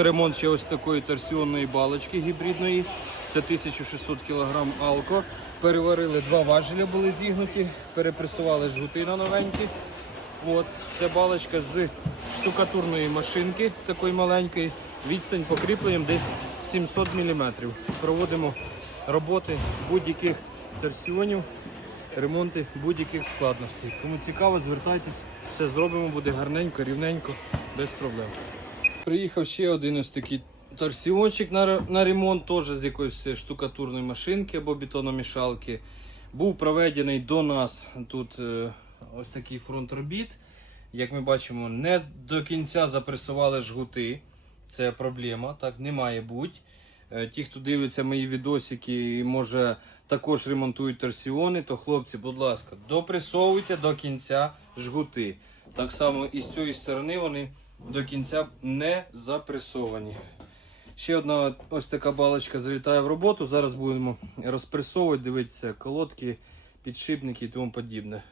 Зробили ремонт ще ось такої торсіонної балочки гібридної. Це 1600 кг алко. Переварили два важеля, були зігнуті, перепресували жгути на новенькі. От, це балочка з штукатурної машинки, такої маленької. Відстань по кріпленням десь 700 мм. Проводимо роботи будь-яких торсіонів, ремонти будь-яких складностей. Кому цікаво, звертайтесь, все зробимо, буде гарненько, рівненько, без проблем. Приїхав ще один ось такий торсіончик на, на ремонт, теж з якоїсь штукатурної машинки або бетономішалки. Був проведений до нас тут е, ось такий фронт робіт. Як ми бачимо, не до кінця запресували жгути. Це проблема, так не має бути. Е, Ті, хто дивиться мої відосики і може також ремонтують торсіони, то хлопці, будь ласка, допресовуйте до кінця жгути. Так само і з цієї сторони вони до кінця не запресовані. Ще одна ось така балочка залітає в роботу. Зараз будемо розпресовувати, дивитися колодки, підшипники і тому подібне.